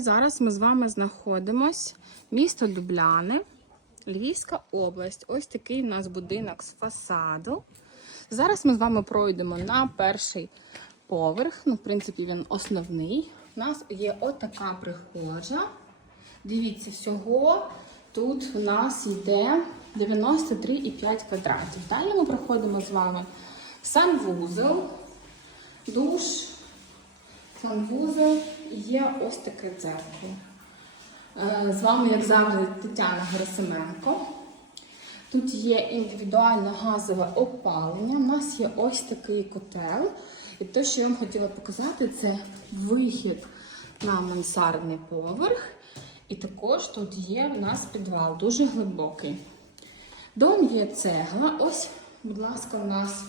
Зараз ми з вами знаходимось. Місто Любляни, Львівська область. Ось такий у нас будинок з фасаду. Зараз ми з вами пройдемо на перший поверх. Ну, в принципі, він основний. У нас є отака прихожа. Дивіться, всього тут у нас йде 93,5 квадратів. Далі ми проходимо з вами санвузел, душ, санвузел і є ось таке дзеркало. Е, З вами, як завжди, Тетяна Герасименко. Тут є індивідуальне газове опалення. У нас є ось такий котел. І те, що я вам хотіла показати, це вихід на мансардний поверх. І також тут є у нас підвал, дуже глибокий. Дом є цегла. Ось, будь ласка, у нас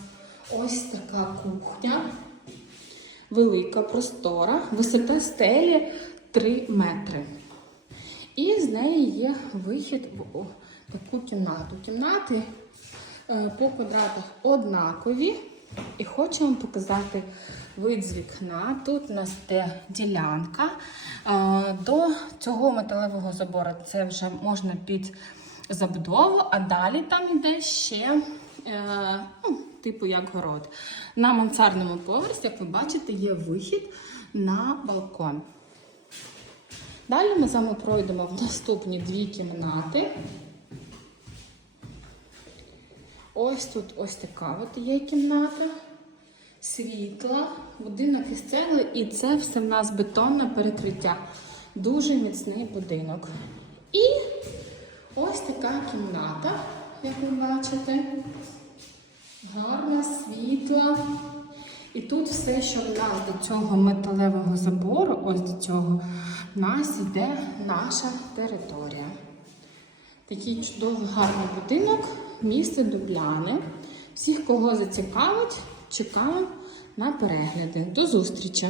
ось така кухня. Велика, простора, висота стелі 3 метри. І з неї є вихід в таку кімнату. Кімнати е, по квадратах однакові. І хочу вам показати вид з вікна. Тут у нас йде ділянка. Е, До цього металевого забору це вже можна під забудову, а далі там йде ще. Е, ну, Типу як город. На мансардному поверсі, як ви бачите, є вихід на балкон. Далі ми з вами пройдемо в наступні дві кімнати. Ось тут ось така от є кімната. Світла, будинок із цегли, і це все в нас бетонне перекриття. Дуже міцний будинок. І ось така кімната, як ви бачите. Гарна, світла. І тут все, що в нас до цього металевого забору, ось до цього, в нас йде наша територія. Такий чудовий гарний будинок, місто Дубляни. Всіх, кого зацікавить, чекаю на перегляди. До зустрічі!